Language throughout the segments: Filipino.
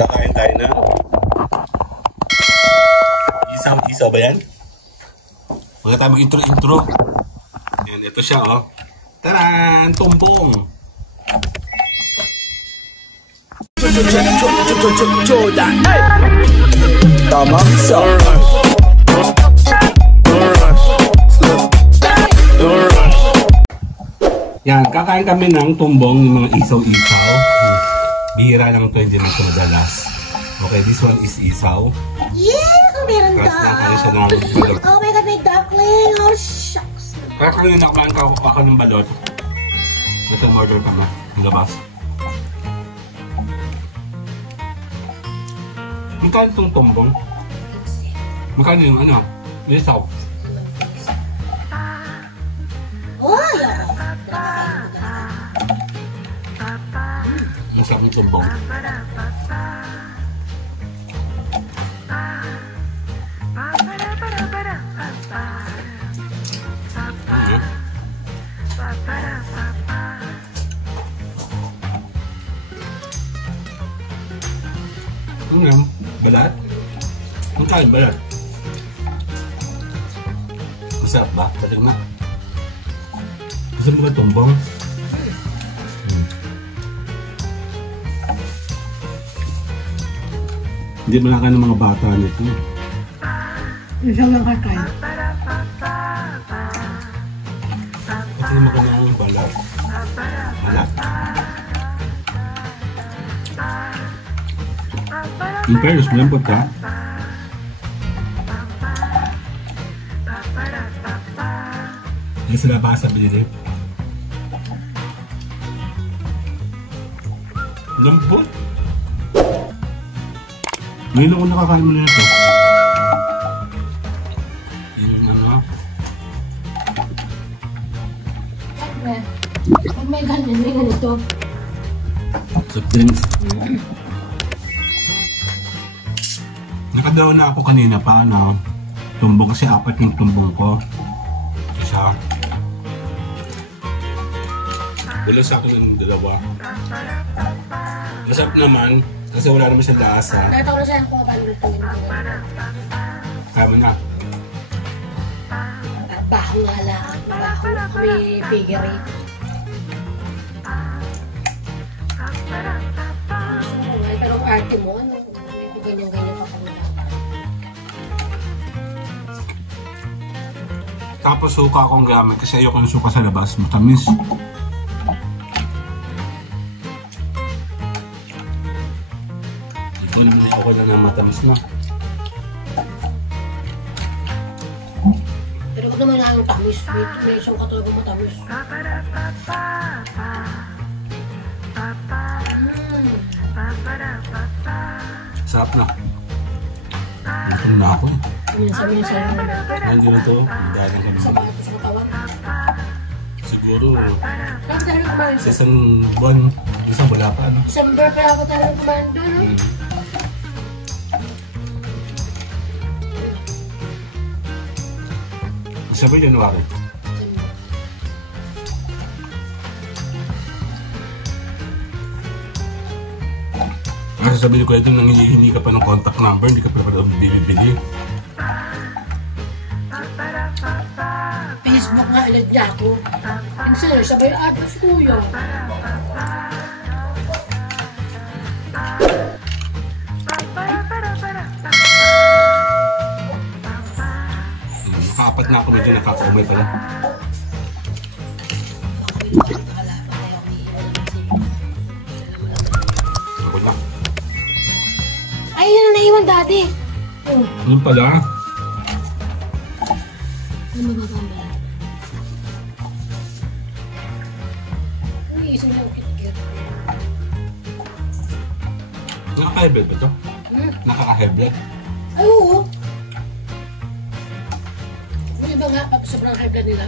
Kakain tayo na. Isaw ba yan? Huwag tayo mag-intro. Yan, ito siya, oh. Taran! Tumbong! Jordan. Tamam. Yan, kakain kami ng tumbong, yung mga isaw-isaw. Bihira lang ito, hindi na ito madalas. Okay, this one is isaw. Yeah, meron ka. Tapos lang siya ng balot. Oh my God, may duckling. Oh, shucks. Kaya kanina kumain ako ng balot. Ito yung order kami. Yung labas. Magkano itong tumbong? Magkano yung ano? Isaw? Oh, yeah. Ang sarap ng tumbong. Ano yan? Balat? Magkano balat? Masarap ba? Tatig na. Gusto mo ba tumbong? Hindi mo nakain ng mga bata nito. Yung siyang yung kakay. Ito yung maganda ng balat. Balat. Yung peros, malambot ka. Yan sila ba sa bilili? Lambot. Ngayon ako nakakain mo na ito. Yung ano? Pag may ganyan, may ganito. Soft drinks. Nakadaw na ako kanina pa, ano, tumbong kasi apat yung tumbong ko. Isa. Wala sa akin ng dalawa. Masarap naman, kasi wala naman siya lasa. Nakita ko na siya kung paano ito. Kaya mo na. Baho nga lang. Baho. May piggery. Pero ang arte mo, ano? Ganyan-ganyan pa pala. Tapos suka akong gamit kasi ayoko ng suka sa labas. Matamis. Ako na ng matamis na. Pero huwag naman lang ang tamis. May suka talaga matamis. Sarap na. Gutom na ako. Minsan-minsan. Hindi na ito. Dahil lang kami. Sabay ito sa katawan. Siguro Bakit tayo kumain? sa isang buwan, isang wala pa, ano? December pa ako tayo kumain doon, no? Sabay January. Kasi sabi ko ito, nang hindi ka pa ng contact number, hindi ka pa pala bibili. Facebook nga ilag niya ako. Minsan, sabay address ko yun. Nakaapat na ako medyo nakakaumay pala. Ako na. Ay, yun na naiwan dati. Oh, Yun pala. ano magagamba? Uy, isang lang kit-kit. Nakaka-hybrid ba ito? Nakaka-hybrid? Ay, oo. Yung iba nga, pag sobrang high blood nila,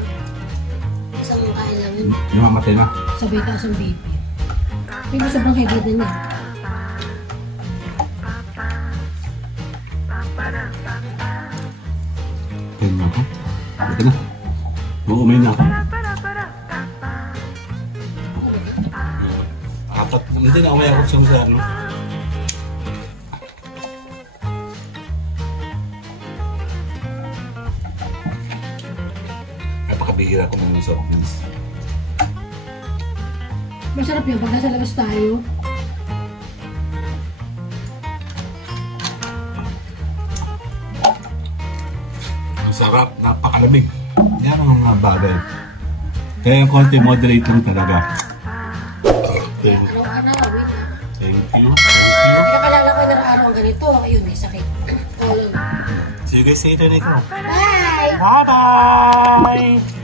isang kain lang yun. Namamatay na. Sabay taas ang baby. Pero sobrang high blood na niya. Tingnan mo ako. Ito na. Uumay na ako. Apat. Hindi na umay ako sa ano. bihira ko ng soft drinks. Masarap yun pag nasa labas tayo. Ang sarap, napakalamig. Yan ang mga bagay. Kaya yung konti moderate lang talaga. Okay. Araw-araw, win na. Thank you. Thank you. Nakalala ko na araw ang ganito. Ayun, may sakit. See you guys later, Nico. Bye! Bye-bye!